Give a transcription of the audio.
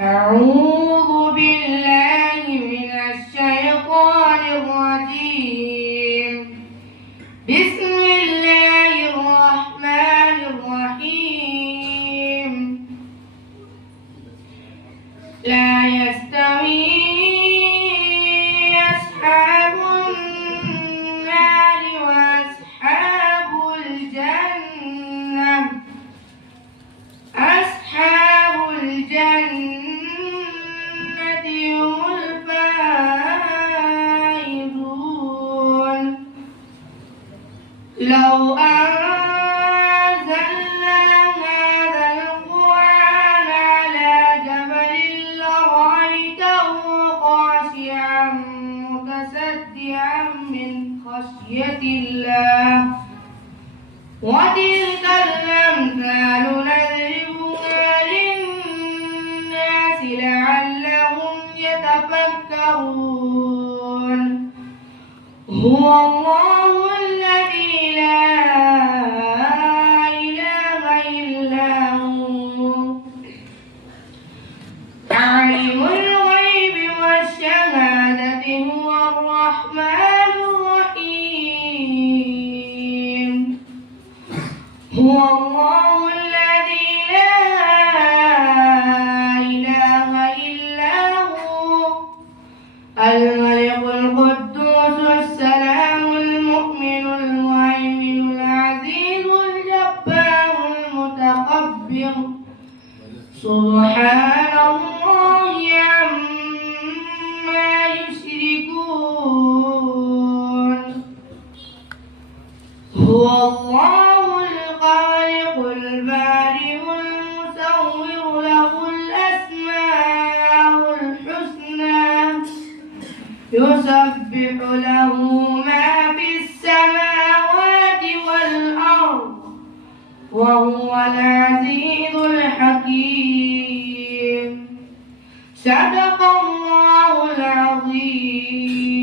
أعوذ بالله من الشيطان الرجيم. بسم الله الرحمن الرحيم. لا يستوي أصحاب النار وأصحاب الجنة. أصحاب الجنة هم الفائزون. لو أنزلنا هذا القرآن على جبل لرأيته خاشعا متصدعا من خشية الله. وتلك الأمثال نضربها للناس لعلهم يتفكرون. هو الله الذي لا إله إلا هو عالم الغيب والشهادة هو الرحمن الرحيم. هو الله الذي لا إله إلا هو الملك القدوس السلام المؤمن المهيمن العزيز الجبار المتكبر. سبحان الله عما يشركون. هو الله الخالق البارئ المصور له الأسماء الحسنى يسبح له ما في السماوات والأرض وهو العزيز الحكيم. صدق الله العظيم.